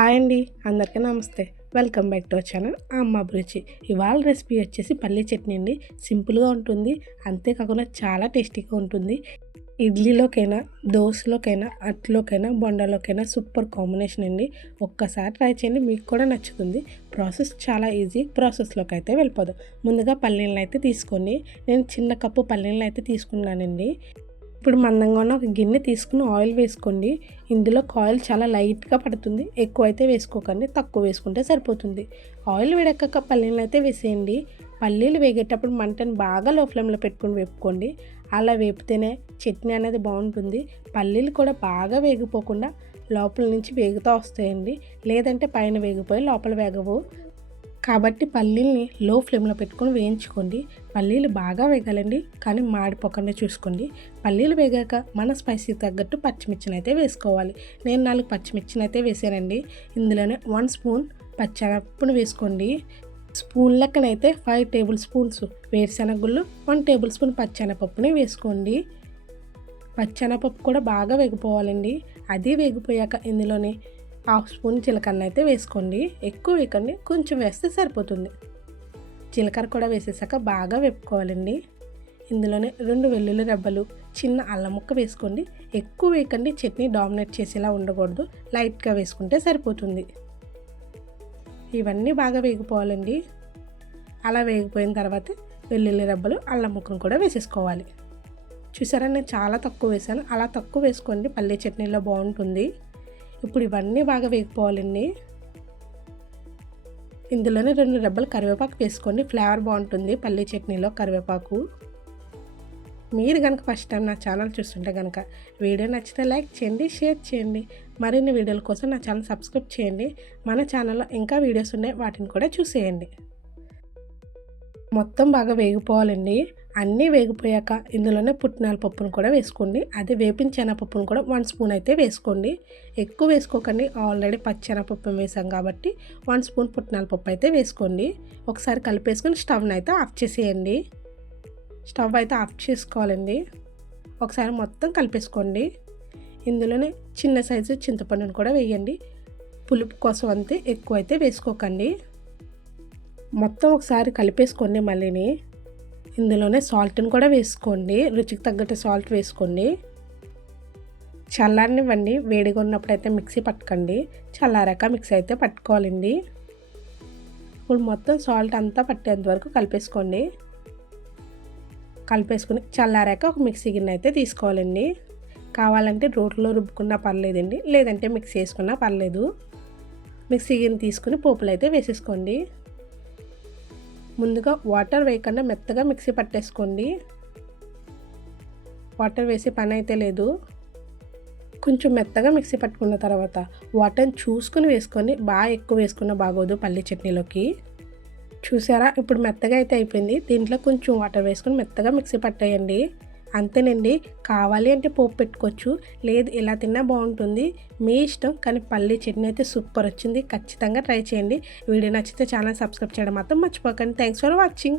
Hi అండి అందరికీ నమస్తే. Welcome back to our channel. Amma Abhiruchi. ఇవాళ రెసిపీ వచ్చేసి పల్లీ చట్నీ అండి. సింపుల్గా ఉంటుంది అంతేకాకుండా చాలా టేస్టీగా ఉంటుంది. ఇడ్లీలోకైనా దోశలోకైనా అట్లోకైనా బొండలోకైనా సూపర్ కాంబినేషన్ అండి. ఒక్కసారి ట్రై చేయండి మీకు కూడా నచ్చుతుంది. ప్రాసెస్ చాలా ఈజీ ప్రాసెస్లోకి అయితే వెళ్ళిపోదు. ముందుగా పల్లీలను అయితే తీసుకోండి నేను చిన్న కప్పు పల్లీలను అయితే తీసుకున్నానండి. ఇప్పుడు మందంగా ఉన్న ఒక గిన్నె తీసుకుని ఆయిల్ వేసుకోండి. ఇందులో ఆయిల్ చాలా లైట్గా పడుతుంది. ఎక్కువ అయితే వేసుకోకండి. తక్కువ వేసుకుంటే సరిపోతుంది. ఆయిల్ వేడెక్కక పల్లీలు అయితే వేసేయండి. పల్లీలు వేగేటప్పుడు మంటను బాగా లో ఫ్లేమ్లో పెట్టుకుని వేపుకోండి. అలా వేపితేనే చట్నీ అనేది బాగుంటుంది. పల్లీలు కూడా బాగా వేగిపోకుండా లోపల నుంచి వేగుతూ వస్తాయండి. లేదంటే పైన వేగిపోయి లోపల వేగవు. కాబట్టి పల్లీల్ని లో ఫ్లేమ్లో పెట్టుకొని వేయించుకోండి. పల్లీలు బాగా వేగాలండి కానీ మాడిపోకుండా చూసుకోండి. పల్లీలు వేగాక మన స్పైసీ తగ్గట్టు పచ్చిమిర్చిని అయితే వేసుకోవాలి. నేను నాలుగు పచ్చిమిర్చిని అయితే వేసానండి. ఇందులోనే వన్ స్పూన్ పచ్చనప్పును వేసుకోండి. స్పూన్ లెక్కనైతే ఫైవ్ టేబుల్ స్పూన్స్ వేరుశనగుళ్ళు వన్ టేబుల్ స్పూన్ పచ్చనపప్పుని వేసుకోండి. పచ్చనపప్పు కూడా బాగా వేగిపోవాలండి. అది వేగిపోయాక ఇందులోనే హాఫ్ స్పూన్ జీలకర్ర అయితే వేసుకోండి. ఎక్కువ వేయకండి కొంచెం వేస్తే సరిపోతుంది. జీలకర్ర కూడా వేసేసాక బాగా వేపుకోవాలండి. ఇందులోనే రెండు వెల్లుల్లి రెబ్బలు చిన్న అల్లం ముక్క వేసుకోండి. ఎక్కువ వేయకండి చట్నీ డామినేట్ చేసేలా ఉండకూడదు లైట్గా వేసుకుంటే సరిపోతుంది. ఇవన్నీ బాగా వేగిపోవాలండి. అలా వేగిపోయిన తర్వాత వెల్లుల్లి రెబ్బలు అల్లం ముక్కను కూడా వేసేసుకోవాలి. చూసారా నేను చాలా తక్కువ వేసాను అలా తక్కువ వేసుకోండి పల్లీ చట్నీలో బాగుంటుంది. ఇప్పుడు ఇవన్నీ బాగా వేగిపోవాలండి. ఇందులోనే రెండు రెబ్బలు కరివేపాకు వేసుకోండి. ఫ్లేవర్ బాగుంటుంది. పల్లీ చట్నీలో కరివేపాకు. మీరు కనుక ఫస్ట్ టైం నా ఛానల్ చూస్తుంటే కనుక వీడియో నచ్చితే లైక్ చేయండి షేర్ చేయండి. మరిన్ని వీడియోల కోసం నా ఛానల్ సబ్స్క్రైబ్ చేయండి. మన ఛానల్లో ఇంకా వీడియోస్ ఉన్నాయి. వాటిని కూడా చూసేయండి. మొత్తం బాగా వేగిపోవాలండి. అన్నీ వేగిపోయాక ఇందులోనే పుట్నాల పప్పును కూడా వేసుకోండి. అదే వేపిన శనగపప్పును కూడా వన్ స్పూన్ అయితే వేసుకోండి. ఎక్కువ వేసుకోకండి. ఆల్రెడీ పచ్చెనపప్పు వేసాం కాబట్టి వన్ స్పూన్ పుట్నాల పప్పు అయితే వేసుకోండి. ఒకసారి కలిపేసుకొని స్టవ్ని అయితే ఆఫ్ చేసేయండి. స్టవ్ అయితే ఆఫ్ చేసుకోవాలండి. ఒకసారి మొత్తం కలిపేసుకోండి. ఇందులోనే చిన్న సైజు చింతపండును కూడా వేయండి. పులుపు కోసం అంతే ఎక్కువ అయితే వేసుకోకండి. మొత్తం ఒకసారి కలిపేసుకోండి మళ్ళీని. ఇందులోనే సాల్ట్ని కూడా వేసుకోండి. రుచికి తగ్గట్టు సాల్ట్ వేసుకోండి. చల్లారనివ్వండి. వేడిగా ఉన్నప్పుడు అయితే మిక్సీ పట్టుకోండి. చల్లారాక మిక్సీ అయితే పట్టుకోవాలండి. ఇప్పుడు మొత్తం సాల్ట్ అంతా పట్టేంత వరకు కలిపేసుకోండి. కలిపేసుకుని చల్లారాక ఒక మిక్సీ గిన్నె అయితే తీసుకోవాలండి. కావాలంటే రోట్లో రుబ్బుకున్నా పర్లేదండి. లేదంటే మిక్సీ వేసుకున్నా పర్లేదు. మిక్సీ గిన్నె తీసుకుని పోపులు అయితే వేసేసుకోండి. ముందుగా వాటర్ వేయకుండా మెత్తగా మిక్సీ పట్టేసుకోండి. వాటర్ వేసే పని అయితే లేదు. కొంచెం మెత్తగా మిక్సీ పట్టుకున్న తర్వాత వాటర్ని చూసుకుని వేసుకొని బాగా ఎక్కువ వేసుకున్న బాగోదు పల్లి చట్నీలోకి. చూసారా? ఇప్పుడు మెత్తగా అయితే అయిపోయింది. దీంట్లో కొంచెం వాటర్ వేసుకొని మెత్తగా మిక్సీ పట్టేయండి. అంతేనండి. కావాలి అంటే పోపు పెట్టుకోవచ్చు. లేదు ఇలా తిన్నా బాగుంటుంది. మీ ఇష్టం. కానీ పల్లి చట్నీ అయితే సూపర్ వచ్చింది. ఖచ్చితంగా ట్రై చేయండి. వీడియో నచ్చితే ఛానల్ సబ్స్క్రైబ్ చేయడం మాత్రం మర్చిపోకండి. Thanks for watching.